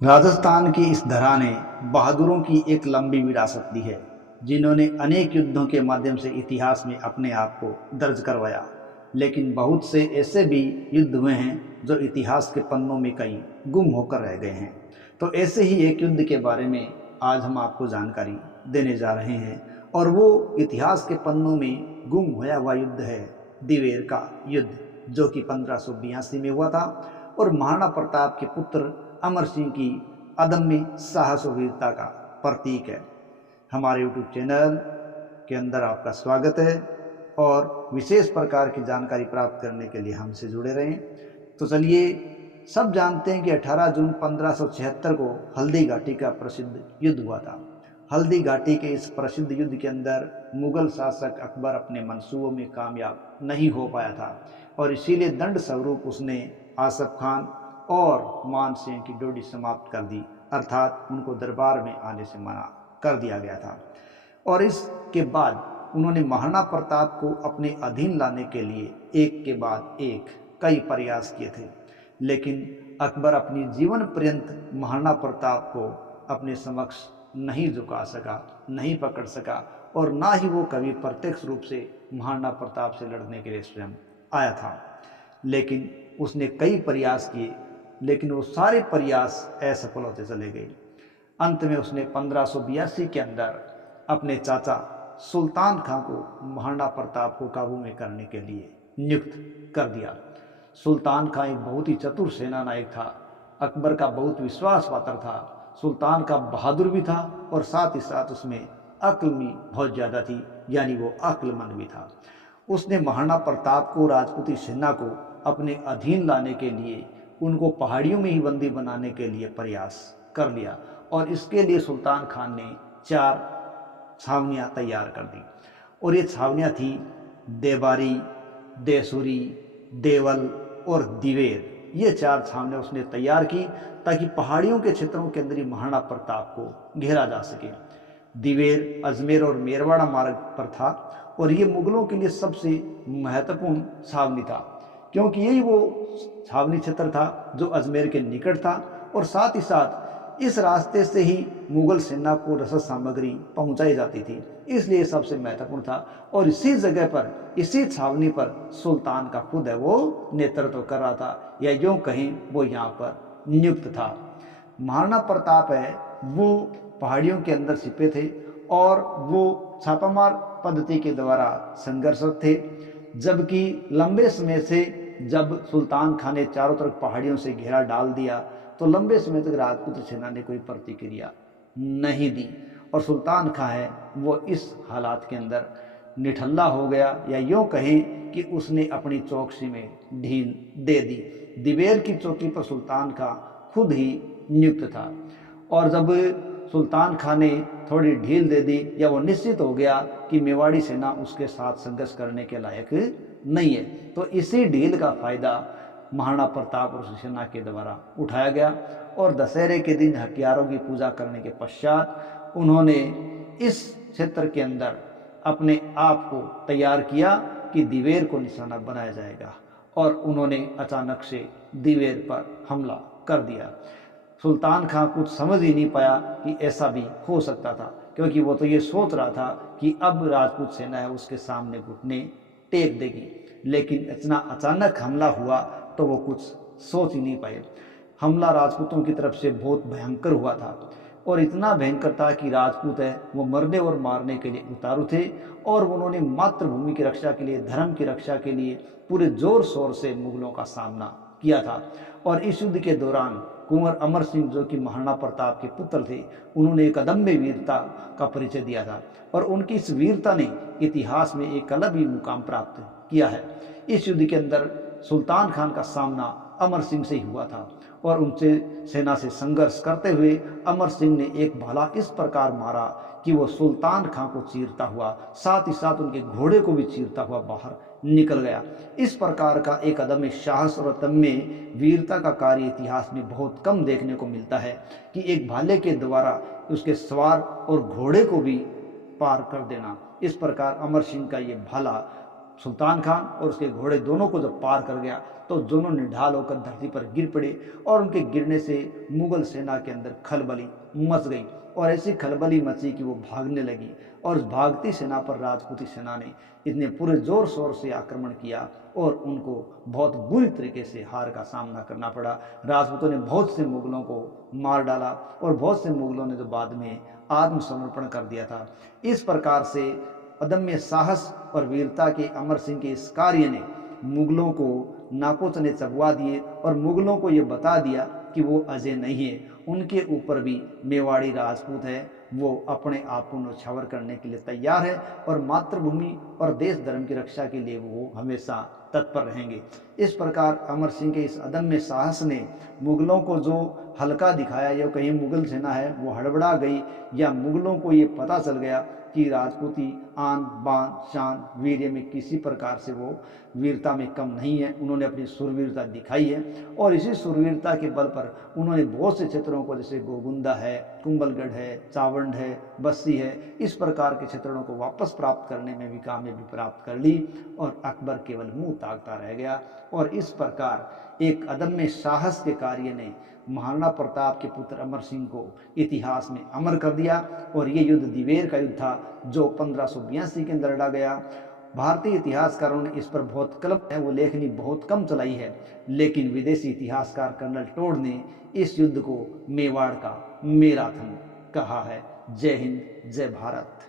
राजस्थान की इस धरा ने बहादुरों की एक लंबी विरासत दी है, जिन्होंने अनेक युद्धों के माध्यम से इतिहास में अपने आप को दर्ज करवाया। लेकिन बहुत से ऐसे भी युद्ध हुए हैं जो इतिहास के पन्नों में कहीं गुम होकर रह गए हैं। तो ऐसे ही एक युद्ध के बारे में आज हम आपको जानकारी देने जा रहे हैं, और वो इतिहास के पन्नों में गुम होया हुआ युद्ध है दिवेर का युद्ध, जो कि 1582 में हुआ था और महाराणा प्रताप के पुत्र अमर सिंह की अदम्य साहस और वीरता का प्रतीक है। हमारे यूट्यूब चैनल के अंदर आपका स्वागत है, और विशेष प्रकार की जानकारी प्राप्त करने के लिए हमसे जुड़े रहें। तो चलिए, सब जानते हैं कि 18 जून 1576 को हल्दी घाटी का प्रसिद्ध युद्ध हुआ था। हल्दी घाटी के इस प्रसिद्ध युद्ध के अंदर मुगल शासक अकबर अपने मंसूबों में कामयाब नहीं हो पाया था, और इसीलिए दंड स्वरूप उसने आसफ खान और मान सिंह की ड्यूटी समाप्त कर दी, अर्थात उनको दरबार में आने से मना कर दिया गया था। और इसके बाद उन्होंने महाराणा प्रताप को अपने अधीन लाने के लिए एक के बाद एक कई प्रयास किए थे, लेकिन अकबर अपनी जीवन पर्यंत महाराणा प्रताप को अपने समक्ष नहीं झुका सका, नहीं पकड़ सका, और ना ही वो कभी प्रत्यक्ष रूप से महाराणा प्रताप से लड़ने के लिए स्वयं आया था। लेकिन उसने कई प्रयास किए, लेकिन वो सारे प्रयास असफल होते चले गए। अंत में उसने 1582 के अंदर अपने चाचा सुल्तान खां को महाराणा प्रताप को काबू में करने के लिए नियुक्त कर दिया। सुल्तान खां एक बहुत ही चतुर सेना नायक था, अकबर का बहुत विश्वास पात्र था। सुल्तान का बहादुर भी था और साथ ही साथ उसमें अक्ल भी बहुत ज़्यादा थी, यानी वो अक्लमंद भी था। उसने महाराणा प्रताप को, राजपूती सेना को अपने अधीन लाने के लिए, उनको पहाड़ियों में ही बंदी बनाने के लिए प्रयास कर लिया, और इसके लिए सुल्तान खान ने 4 छावनियाँ तैयार कर दी। और ये छावनियाँ थी देबारी, देसुरी, देवल और दिवेर। ये 4 छावनियाँ उसने तैयार की ताकि पहाड़ियों के क्षेत्रों के अंदर ही महाराणा प्रताप को घेरा जा सके। दिवेर अजमेर और मेरवाड़ा मार्ग पर था, और ये मुगलों के लिए सबसे महत्वपूर्ण छावनी था, क्योंकि यही वो छावनी क्षेत्र था जो अजमेर के निकट था, और साथ ही साथ इस रास्ते से ही मुगल सेना को रसद सामग्री पहुंचाई जाती थी, इसलिए सबसे महत्वपूर्ण था। और इसी जगह पर, इसी छावनी पर सुल्तान का खुद है वो नेतृत्व कर रहा था, या यूँ कहें वो यहाँ पर नियुक्त था। महाराणा प्रताप है वो पहाड़ियों के अंदर छिपे थे, और वो छापामार पद्धति के द्वारा संघर्षरत थे, जबकि लंबे समय से जब सुल्तान खान ने चारों तरफ पहाड़ियों से घेरा डाल दिया, तो लंबे समय तक राजपूत सेना ने कोई प्रतिक्रिया नहीं दी, और सुल्तान खान है वो इस हालात के अंदर निठल्ला हो गया, या यूँ कहें कि उसने अपनी चौकसी में ढील दे दी। दिवेर की चौकी पर सुल्तान खान खुद ही नियुक्त था, और जब सुल्तान खान ने थोड़ी ढील दे दी, या वो निश्चित हो गया कि मेवाड़ी सेना उसके साथ संघर्ष करने के लायक नहीं है, तो इसी ढील का फायदा महाराणा प्रताप और सेना के द्वारा उठाया गया। और दशहरे के दिन हथियारों की पूजा करने के पश्चात उन्होंने इस क्षेत्र के अंदर अपने आप को तैयार किया कि दिवेर को निशाना बनाया जाएगा, और उन्होंने अचानक से दिवेर पर हमला कर दिया। सुल्तान खां कुछ समझ ही नहीं पाया कि ऐसा भी हो सकता था, क्योंकि वो तो ये सोच रहा था कि अब राजपूत सेना है उसके सामने घुटने टेक देगी, लेकिन इतना अचानक हमला हुआ तो वो कुछ सोच ही नहीं पाए। हमला राजपूतों की तरफ से बहुत भयंकर हुआ था, और इतना भयंकर था कि राजपूत है वो मरने और मारने के लिए उतारू थे, और उन्होंने मातृभूमि की रक्षा के लिए, धर्म की रक्षा के लिए पूरे जोर शोर से मुगलों का सामना किया था। और इस युद्ध के दौरान कुंवर अमर सिंह, जो कि महाराणा प्रताप के पुत्र थे, उन्होंने एक अदम्य वीरता का परिचय दिया था, और उनकी इस वीरता ने इतिहास में एक अलग ही मुकाम प्राप्त किया है। इस युद्ध के अंदर सुल्तान खान का सामना अमर सिंह से ही हुआ था, और उनसे सेना से संघर्ष करते हुए अमर सिंह ने एक भाला इस प्रकार मारा कि वो सुल्तान खां को चीरता हुआ, साथ ही साथ उनके घोड़े को भी चीरता हुआ बाहर निकल गया। इस प्रकार का एक अदम्य साहस और अदम्य वीरता का कार्य इतिहास में बहुत कम देखने को मिलता है, कि एक भाले के द्वारा उसके सवार और घोड़े को भी पार कर देना। इस प्रकार अमर सिंह का ये भाला सुल्तान खान और उसके घोड़े दोनों को जब पार कर गया तो दोनों निढाल होकर धरती पर गिर पड़े और उनके गिरने से मुगल सेना के अंदर खलबली मच गई और ऐसी खलबली मची कि वो भागने लगी और उस भागती सेना पर राजपूती सेना ने इतने पूरे जोर शोर से आक्रमण किया और उनको बहुत बुरी तरीके से हार का सामना करना पड़ा। राजपूतों ने बहुत से मुगलों को मार डाला और बहुत से मुगलों ने तो बाद में आत्मसमर्पण कर दिया था। इस प्रकार से अदम्य साहस और वीरता के अमर सिंह के इस कार्य ने मुगलों को नाको चने चबवा दिए और मुगलों को ये बता दिया कि वो अजय नहीं है, उनके ऊपर भी मेवाड़ी राजपूत है, वो अपने आप को न्यौछावर करने के लिए तैयार है और मातृभूमि और देश धर्म की रक्षा के लिए वो हमेशा तत्पर रहेंगे। इस प्रकार अमर सिंह के इस अदम्य साहस ने मुगलों को जो हल्का दिखाया या कहीं मुगल सेना है वो हड़बड़ा गई या मुगलों को ये पता चल गया कि राजपूती आन बान शान वीर्य में किसी प्रकार से वो वीरता में कम नहीं है, उन्होंने अपनी सुरवीरता दिखाई है और इसी सुरवीरता के बल पर उन्होंने बहुत से क्षेत्रों को जैसे गोगुंदा है, कुंभलगढ़ है, चावंड है, बस्सी है, इस प्रकार के क्षेत्रों को वापस प्राप्त करने में भी कामयाबी प्राप्त कर ली और अकबर केवल मुंह ताकता रह गया। और इस प्रकार एक अदम्य साहस के कार्य ने महाराणा प्रताप के पुत्र अमर सिंह को इतिहास में अमर कर दिया और ये युद्ध दिवेर का युद्ध था जो 1582 के अंदर लड़ा गया। भारतीय इतिहासकारों ने इस पर बहुत कलम है वो लेखनी बहुत कम चलाई है, लेकिन विदेशी इतिहासकार कर्नल टोड ने इस युद्ध को मेवाड़ का मैराथन कहा है। जय हिंद, जय भारत।